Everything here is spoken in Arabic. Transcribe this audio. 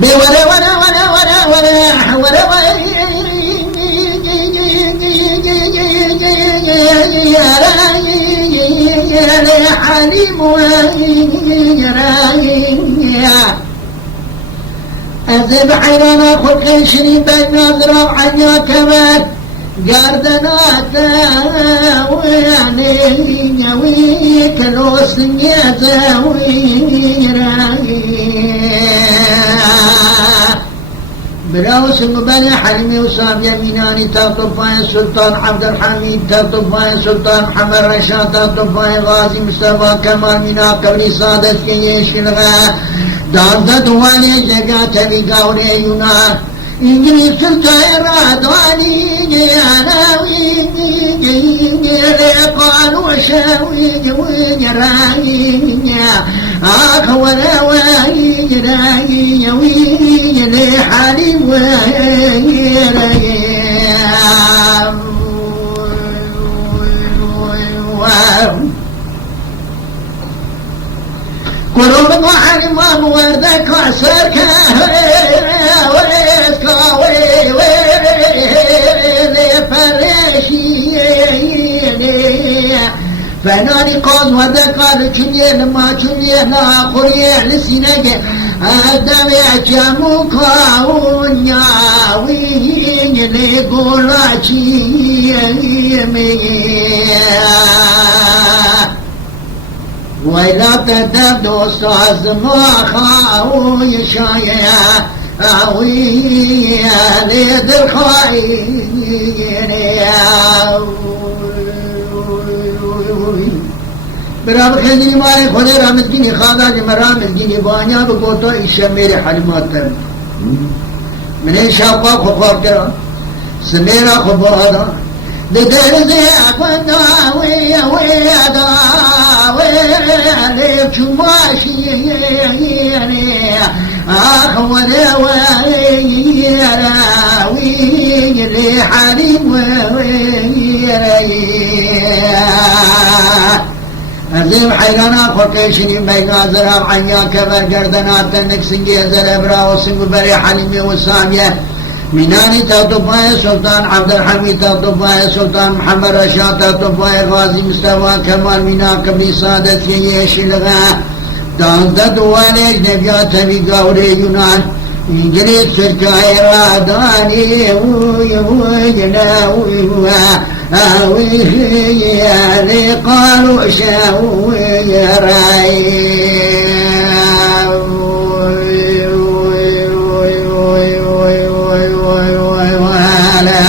بورا ورا ورا ورا ورا ورا يا حليم أذب حيرانا خلق شريب بين أضرب عنيا كمان قردنات ويعني ويك الوصن يزاويرا براوس بني حلمي وصاب يميناني تطباي السلطان عبد الحميد تطباي سلطان محمد رشاد تطباي غازي مصطفى كمال منا قبل صادت كيش الغا دارد دواني جگات بقاوري يونان إنجليز الطيرات واني أناوي قالوا شاوي ويراي ولا واي راي وي حالي ويراي قلوب وحرم وردك وسرك فناني قاض ودقال كنيه لما كنيه لا خريه لسنك أدم يجموك ونياوين لقولاتي وإذا تدب دوست عزماخا ويشايا عويا ليد الخاين برام خیلی مالی خود رام الدینی خدا جم رام الدینی بانیا بگوتو ایشا میرے حلمات تر من شاقا خواب کرا سمیرا خوابادا ددر زیقنا ویادا ویالب چماشی ولا ويرا ويري حليم ويرا أزيم حيرانا فكيشني بيقا زراب عنيا كبر قردنات نكسنجي زلبرا وسنق بري حليمي وسامية مناني تطبايا سلطان عبد الحميد تطبايا سلطان محمد رشاد تطبايا غازي مصطفى كمال منا قبل صادت يشي لغا دانت والج نبيات بقوري يونان إنجليز سركاي راداني ويجنا ويا قالوا شاوي راي ولا